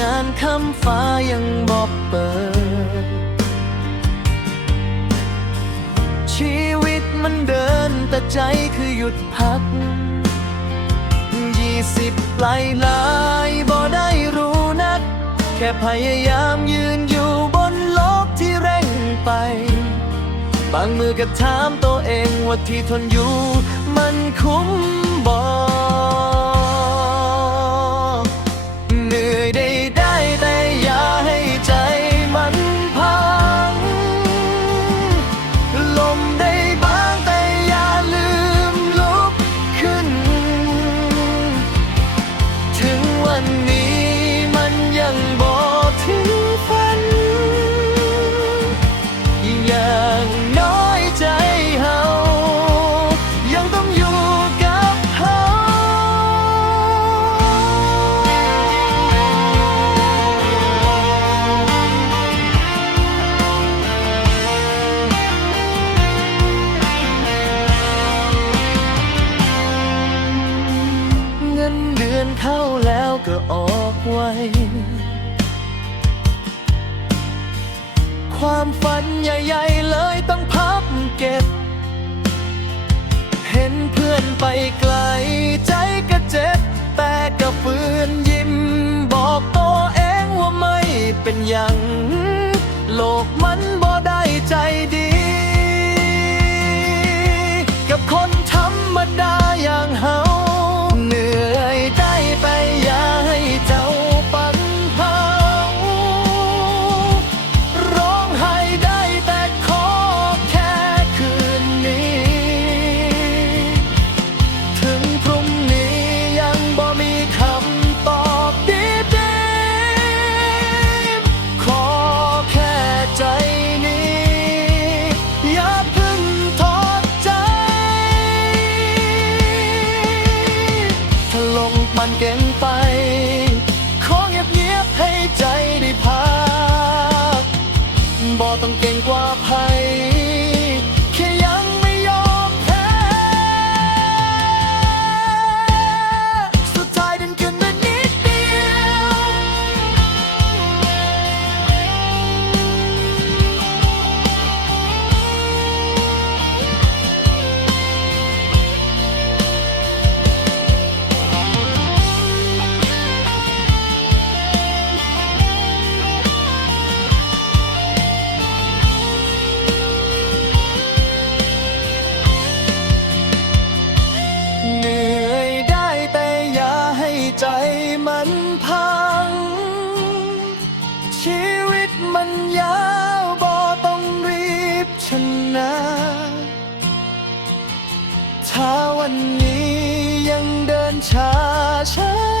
งานคำฟ้ายังบอกเปิด ชีวิตมันเดินแต่ใจคือหยุดพัก ยี่สิบปลายลายบ่ได้รู้นัก แค่พยายามยืนอยู่บนโลกที่เร่งไป บางมือก็ถามตัวเองว่าที่ทนอยู่ มันคุ้มบ่ ความฝันใหญ่ๆเลยต้องพับเก็บ เห็นเพื่อนไปไกลใจก็เจ็บ แต่ก็ฝืนยิ้ม บอกตัวเองว่าไม่เป็นอย่าง ลง ถ้า